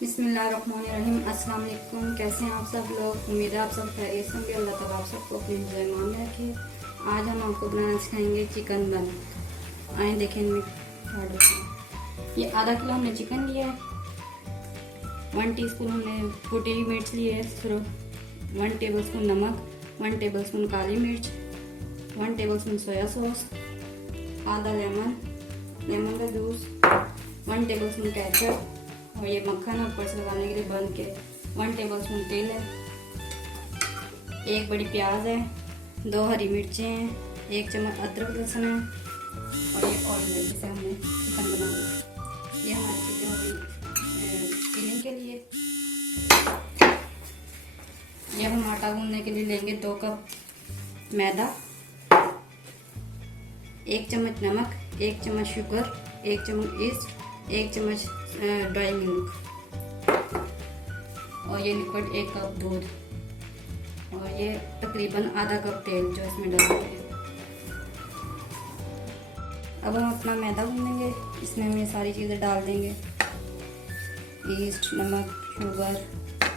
बिस्मिल्लाहिर्रहमानिर्रहीम। अस्सलाम वालेकुम। कैसे हैं आप सब लोग? उम्मीद है आप सब खैरियत से होंगे। अल्लाह ताला आप सबको अपने ईमान में रखे। आज हम आपको बनाना सिखाएंगे चिकन बन। आए देखें इनमें क्या डालना है। ये आधा किलो हमने चिकन लिया है। 1 टीस्पून हमने कुटी हुई मिर्च ली है, फिर 1 टेबलस्पून नमक, 1 टेबलस्पून काली मिर्च, 1 टेबलस्पून सोया सॉस, आधा लेमन का जूस, 1 टेबलस्पून केचप और ये मक्खन ऊपर से लगाने के लिए बंद के 1 टेबलस्पून तेल है, 1 बड़ी प्याज है, 2 हरी मिर्चें हैं, 1 चम्मच अदरक लहसुन है और ये ऑयल है जिसे हमने चिकन बनाना है। ये हमारी चिकन होगी फिलिंग के लिए। ये हम आटा गूंदने के लिए लेंगे 2 कप मैदा, 1 चम्मच नमक, 1 चम्मच शुगर, 1 चम्मच ईस्ट, 1 चम्मच ड्राई मिल्क और ये लिक्विड 1 कप दूध और ये तकरीबन आधा कप तेल जो इसमें डालेंगे। अब हम अपना मैदा गूंदेंगे। इसमें हम ये सारी चीज़ें डाल देंगे, ईस्ट, नमक, शुगर,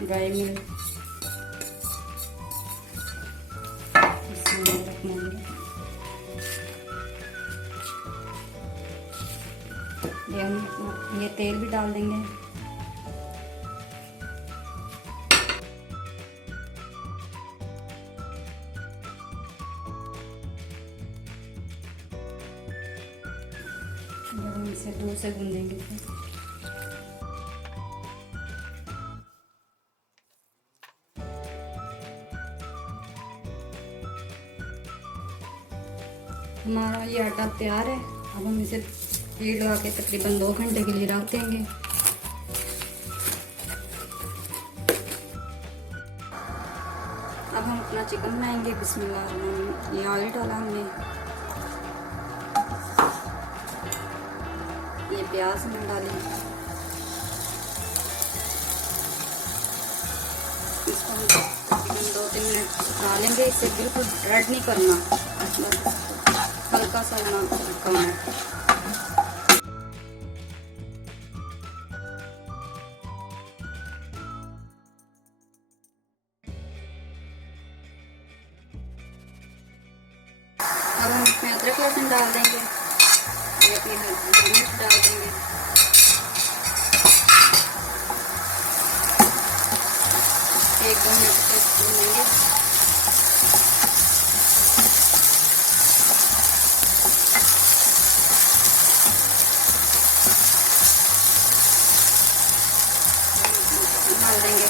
ड्राई मिल्क। इसमें रखेंगे ये तेल भी डाल देंगे। जब हम इसे दूध से गूंदेंगे फिर हमारा ये आटा तैयार है। अब हम इसे लीड लगा के तकरीबन 2 घंटे के लिए रख देंगे। अब हम अपना चिकन बनाएंगे। बिस्मिल्लाह। ये ऑयल डाला हमने, ये प्याज हमने डाली, इसको हम तकरीबन 2-3 मिनट डालेंगे। इसे बिल्कुल रेड नहीं करना, हल्का सा करना है। अब हम इसमें अदरक लहसुन डाल देंगे, ये अपनी मिर्च डाल देंगे, एक 2 मिनट तक भूनेंगे। डाल देंगे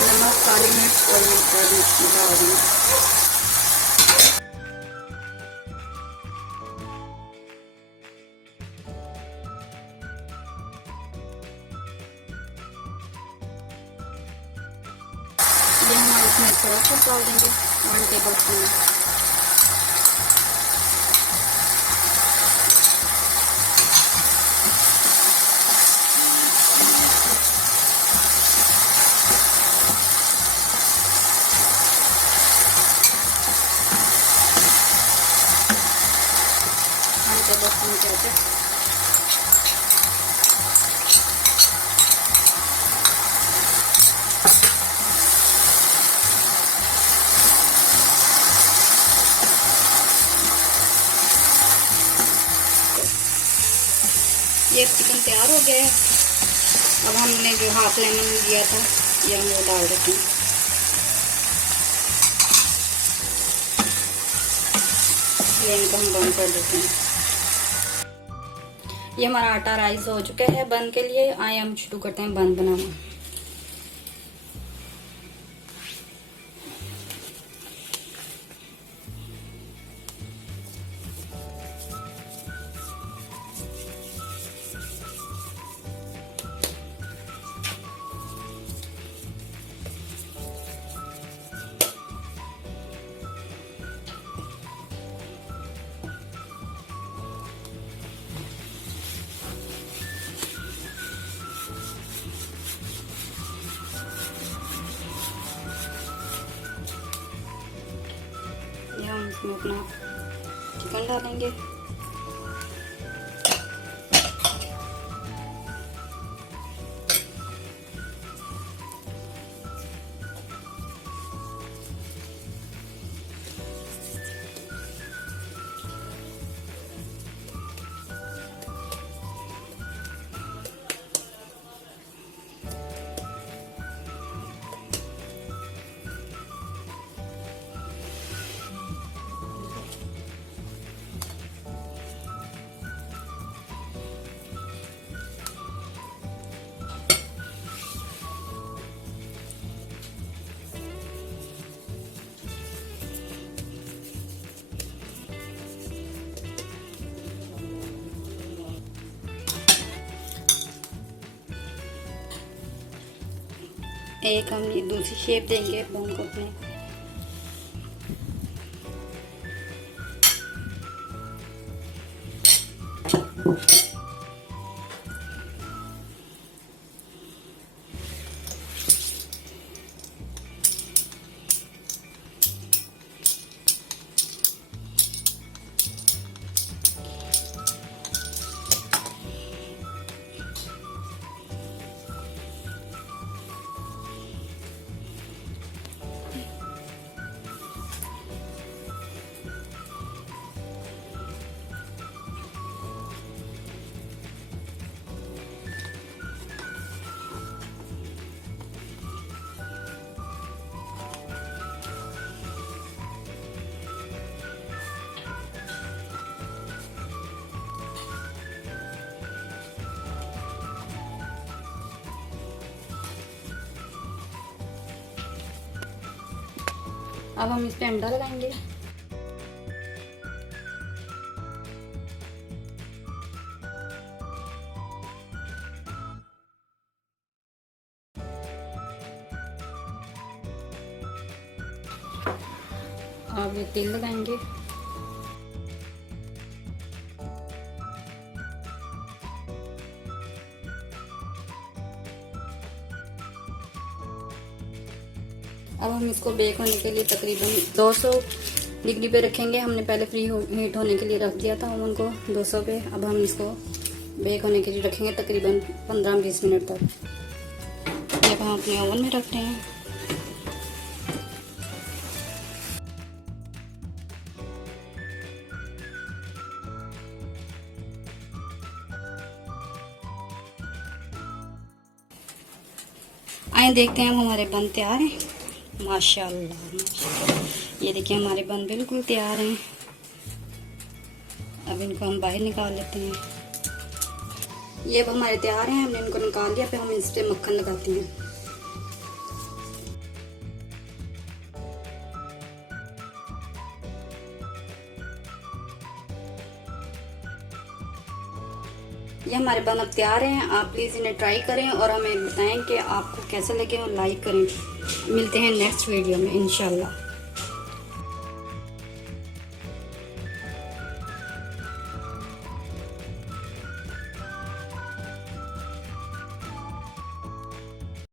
नमक, काली मिर्च और मिर्च डाल देंगे। ये हम इसमें थोड़ा सा डाल देंगे 1 टेबलस्पून। ये चिकन तैयार हो गया है। अब हमने जो हाफ लेमन दिया था ये हम वो डाल देते हैं। फ्लेम को हम बंद कर देते हैं। ये हमारा आटा राइस हो चुका है बन के लिए। आए हम शुरू करते हैं बन बनाना। हम इसमें अपना चिकन डालेंगे। एक हम ये दूसरी शेप देंगे बन को अपने। अब हम इस पे अंडा लगाएंगे। अब ये तेल लगाएंगे। अब हम इसको बेक होने के लिए तकरीबन 200 डिग्री पे रखेंगे। हमने पहले हीट होने के लिए रख दिया था ओवन को 200 पे। अब हम इसको बेक होने के लिए रखेंगे तकरीबन 15-20 मिनट तक। अब हम अपने ओवन में रखते हैं। आइए देखते हैं, अब हमारे बन तैयार हैं। माशाल्लाह माशाल्लाह, ये देखिए हमारे बन बिल्कुल तैयार हैं। अब इनको हम बाहर निकाल लेते हैं। ये अब हमारे तैयार हैं, हमने इनको निकाल लिया। फिर हम इस पे मक्खन लगाते हैं। ये हमारे बन अब तैयार हैं। आप प्लीज़ इन्हें ट्राई करें और हमें बताएं कि आपको कैसे लगे और लाइक करें। मिलते हैं नेक्स्ट वीडियो में इंशाल्लाह।